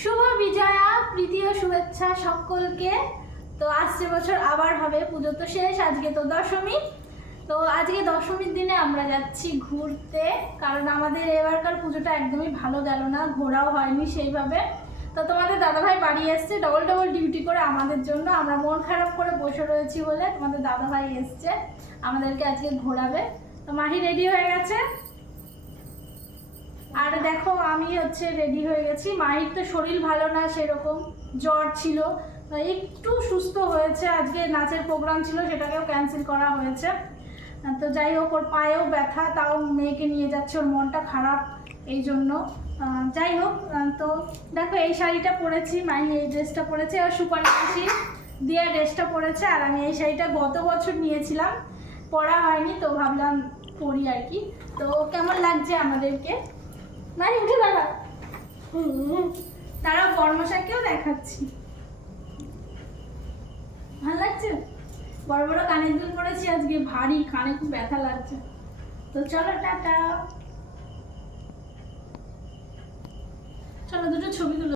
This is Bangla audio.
শুভ বিজয়া, প্রীতি ও শুভেচ্ছা সকলকে। তো আসছে বছর আবার হবে, পুজো তো শেষ, আজকে তো দশমী। তো আজকে দশমীর দিনে আমরা যাচ্ছি ঘুরতে, কারণ আমাদের এবারকার পুজোটা একদমই ভালো গেল না, ঘোরাও হয়নি সেইভাবে। তো তোমাদের দাদাভাই বাড়ি এসছে ডবল ডিউটি করে আমাদের জন্য, আমরা মন খারাপ করে বসে রয়েছি বলে তোমাদের দাদাভাই এসছে আমাদেরকে আজকে ঘোরাবে। তো মাহি রেডি হয়ে গেছে, আর দেখো আমি রেডি হয়ে গেছি। মাহির তো শরীর ভালো না, সেরকম জ্বর ছিল, একটু সুস্থ হয়েছে। আজকে নাচের প্রোগ্রাম ছিল, সেটাকেও ক্যান্সেল করা হয়েছে। তো যাই হোক, ওর পায়েও ব্যথা, তাও মেয়েকে নিয়ে যাচ্ছে, ওর মনটা খারাপ এই জন্য। যাই হোক, তো দেখো এই শাড়িটা পরেছি, মাহি এই ড্রেসটা পরেছে, আর সুপারি মাসি দিয়ে ড্রেসটা পরেছে। আর আমি এই শাড়িটা গত বছর নিয়েছিলাম, পরা হয়নি, তো ভাবলাম পরি আর কি। তো কেমন লাগছে আমাদেরকে? মাহি উঠে দাঁড়া, তারা বর্মশাকেও দেখাচ্ছি। ভালো লাগছে? বড় বড় কানের দুল পরেছি আজকে, ভারী, কানে খুব ব্যথা লাগছে। তো চলো টাটা, চলো দুটো ছবি তুলো।